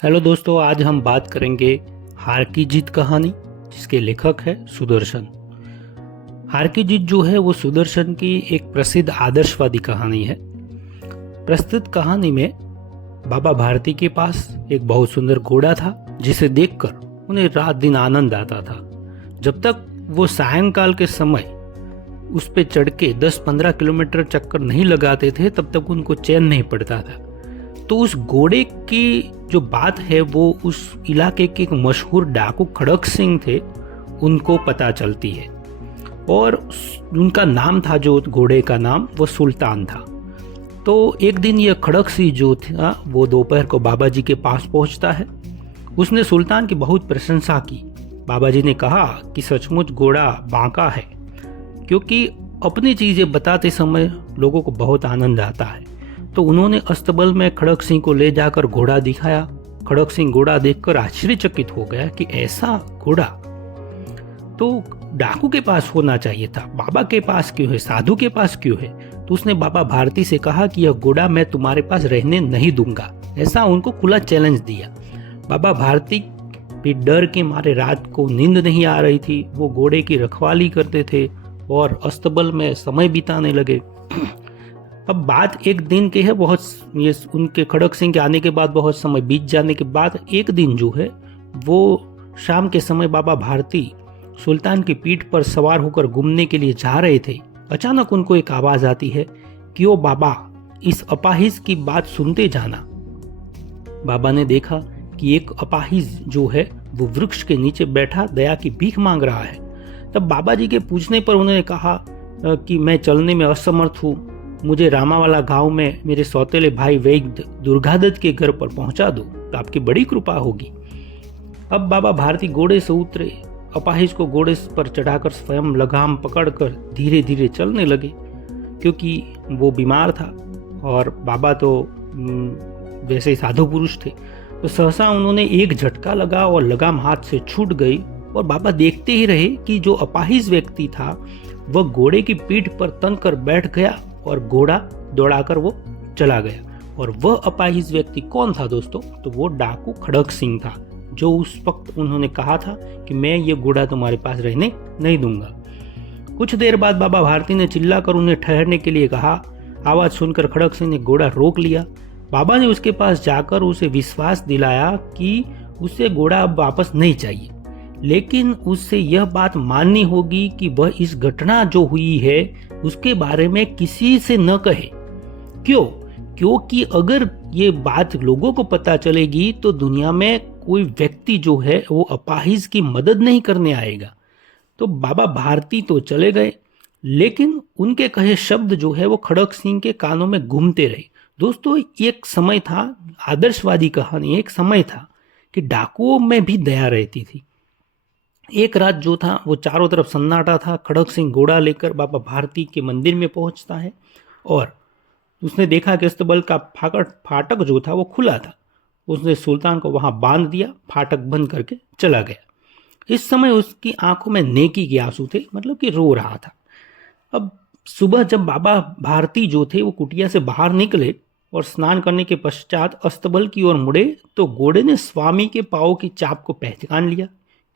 Hello दोस्तों, आज हम बात करेंगे हार की जीत कहानी, जिसके लेखक है सुदर्शन। हार की जीत जो है वो सुदर्शन की एक प्रसिद्ध आदर्शवादी कहानी है। प्रस्तुत कहानी में बाबा भारती के पास एक बहुत सुंदर घोड़ा था, जिसे देखकर उन्हें रात दिन आनंद आता था। जब तक वो सायंकाल के समय उस पे चढ़ के 10-15 किलोमीटर चक्कर नहीं लगाते थे, तब तक उनको चैन नहीं पड़ता था। तो उस घोड़े की जो बात है वो उस इलाके के एक मशहूर डाकू खड़क सिंह थे, उनको पता चलती है। और उनका नाम था, जो घोड़े का नाम, वो सुल्तान था। तो एक दिन यह खड़क सिंह जो था वो दोपहर को बाबा जी के पास पहुंचता है। उसने सुल्तान की बहुत प्रशंसा की। बाबा जी ने कहा कि सचमुच घोड़ा बांका है, क्योंकि अपनी चीजें बताते समय लोगों को बहुत आनंद आता है। तो उन्होंने अस्तबल में खड़क सिंह को ले जाकर घोड़ा दिखाया। खड़क सिंह घोड़ा देखकर आश्चर्यचकित हो गया कि ऐसा घोड़ा तो डाकू के पास होना चाहिए था, बाबा के पास क्यों है, साधु के पास क्यों है। तो उसने बाबा भारती से कहा कि यह घोड़ा मैं तुम्हारे पास रहने नहीं दूंगा, ऐसा उनको खुला चैलेंज दिया। बाबा भारती भी डर के मारे रात को नींद नहीं आ रही थी। वो घोड़े की रखवाली करते थे और अस्तबल में समय बिताने लगे। अब बात एक दिन की है, बहुत ये उनके खड़क सिंह के आने के बाद बहुत समय बीत जाने के बाद एक दिन जो है वो शाम के समय बाबा भारती सुल्तान की पीठ पर सवार होकर घूमने के लिए जा रहे थे। अचानक उनको एक आवाज आती है कि ओ बाबा, इस अपाहिज की बात सुनते जाना। बाबा ने देखा कि एक अपाहिज जो है वो वृक्ष के नीचे बैठा दया की भीख मांग रहा है। तब बाबा जी के पूछने पर उन्होंने कहा कि मैं चलने में असमर्थ हूँ, मुझे रामावाला गांव में मेरे सौतेले भाई वैद्य दुर्गादत्त के घर पर पहुंचा दो तो आपकी बड़ी कृपा होगी। अब बाबा भारती घोड़े से उतरे, अपाहिज को घोड़े पर चढ़ाकर स्वयं लगाम पकड़कर धीरे धीरे चलने लगे, क्योंकि वो बीमार था और बाबा तो वैसे ही साधु पुरुष थे। तो सहसा उन्होंने एक झटका लगा और लगाम हाथ से छूट गई और बाबा देखते ही रहे कि जो अपाहिज व्यक्ति था वह घोड़े की पीठ पर तन कर बैठ गया और घोड़ा दौड़ाकर वो चला गया। और वह अपाहिज व्यक्ति कौन था दोस्तों? तो वो डाकू खड़क सिंह था, जो उस वक्त उन्होंने कहा था कि मैं ये घोड़ा तुम्हारे पास रहने नहीं दूंगा। कुछ देर बाद बाबा भारती ने चिल्लाकर उन्हें ठहरने के लिए कहा। आवाज सुनकर खड़क सिंह ने घोड़ा रोक लिया। बाबा ने उसके पास जाकर उसे विश्वास दिलाया कि उसे घोड़ा अब वापस नहीं चाहिए, लेकिन उससे यह बात माननी होगी कि वह इस घटना जो हुई है उसके बारे में किसी से न कहे। क्यों? क्योंकि अगर ये बात लोगों को पता चलेगी तो दुनिया में कोई व्यक्ति जो है वो अपाहिज की मदद नहीं करने आएगा। तो बाबा भारती तो चले गए, लेकिन उनके कहे शब्द जो है वो खड़क सिंह के कानों में घूमते रहे। दोस्तों, एक समय था, आदर्शवादी कहानी, एक समय था कि डाकुओं में भी दया रहती थी। एक रात जो था वो चारों तरफ सन्नाटा था। खड़क सिंह घोड़ा लेकर बाबा भारती के मंदिर में पहुंचता है और उसने देखा कि अस्तबल का फाटक जो था वो खुला था। उसने सुल्तान को वहां बांध दिया, फाटक बंद करके चला गया। इस समय उसकी आंखों में नेकी के आंसू थे, मतलब कि रो रहा था। अब सुबह जब बाबा भारती जो थे वो कुटिया से बाहर निकले और स्नान करने के पश्चात अस्तबल की ओर मुड़े तो घोड़े ने स्वामी के पांव की चाप को पहचान लिया,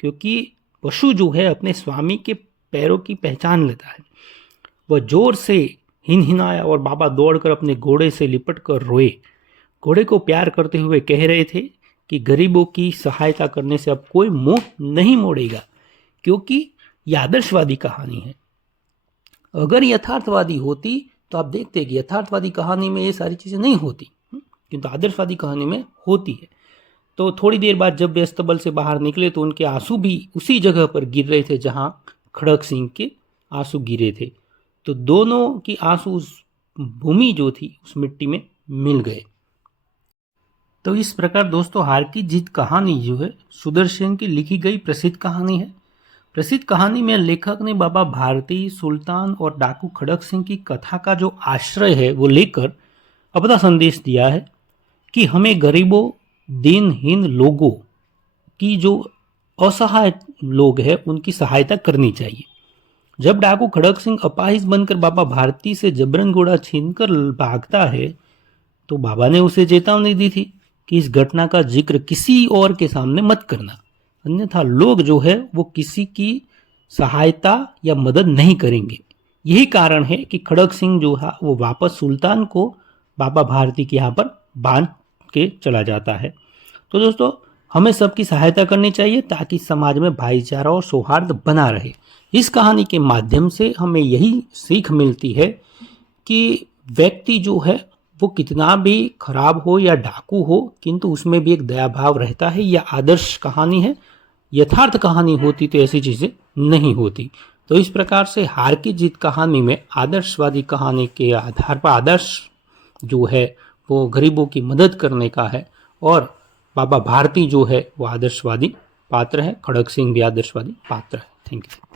क्योंकि पशु जो है अपने स्वामी के पैरों की पहचान लेता है। वह जोर से हिनहिनाया और बाबा दौड़कर अपने घोड़े से लिपट कर रोए। घोड़े को प्यार करते हुए कह रहे थे कि गरीबों की सहायता करने से अब कोई मुंह नहीं मोड़ेगा, क्योंकि यह आदर्शवादी कहानी है। अगर यथार्थवादी होती तो आप देखते कि यथार्थवादी कहानी में ये सारी चीजें नहीं होती, किंतु आदर्शवादी कहानी में होती है। तो थोड़ी देर बाद जब वे अस्तबल से बाहर निकले तो उनके आंसू भी उसी जगह पर गिर रहे थे जहां खड़क सिंह के आंसू गिरे थे। तो दोनों की आंसू उस भूमि जो थी उस मिट्टी में मिल गए। तो इस प्रकार दोस्तों, हार की जीत कहानी जो है सुदर्शन की लिखी गई प्रसिद्ध कहानी है। प्रसिद्ध कहानी में लेखक ने बाबा भारती, सुल्तान और डाकू खड़क सिंह की कथा का जो आश्रय है वो लेकर अपना संदेश दिया है कि हमें गरीबों, दीनहीन लोगों की, जो असहाय लोग हैं, उनकी सहायता करनी चाहिए। जब डाकू खड़क सिंह अपाहिज बनकर बाबा भारती से जबरन घोड़ा छीनकर भागता है तो बाबा ने उसे चेतावनी दी थी कि इस घटना का जिक्र किसी और के सामने मत करना, अन्यथा लोग जो है वो किसी की सहायता या मदद नहीं करेंगे। यही कारण है कि खड़ग सिंह जो है वो वापस सुल्तान को बाबा भारती के यहाँ पर बांध के चला जाता है। तो दोस्तों, हमें सबकी सहायता करनी चाहिए ताकि समाज में भाईचारा और सौहार्द बना रहे। इस कहानी के माध्यम से हमें यही सीख मिलती है कि व्यक्ति जो है वो कितना भी खराब हो या डाकू हो, किंतु उसमें भी एक दया भाव रहता है। यह आदर्श कहानी है, यथार्थ कहानी होती तो ऐसी चीजें नहीं होती। तो इस प्रकार से हार की जीत कहानी में आदर्शवादी कहानी के आधार पर आदर्श जो है वो गरीबों की मदद करने का है, और बाबा भारती जो है वो आदर्शवादी पात्र है, खड़ग सिंह भी आदर्शवादी पात्र है। Thank you.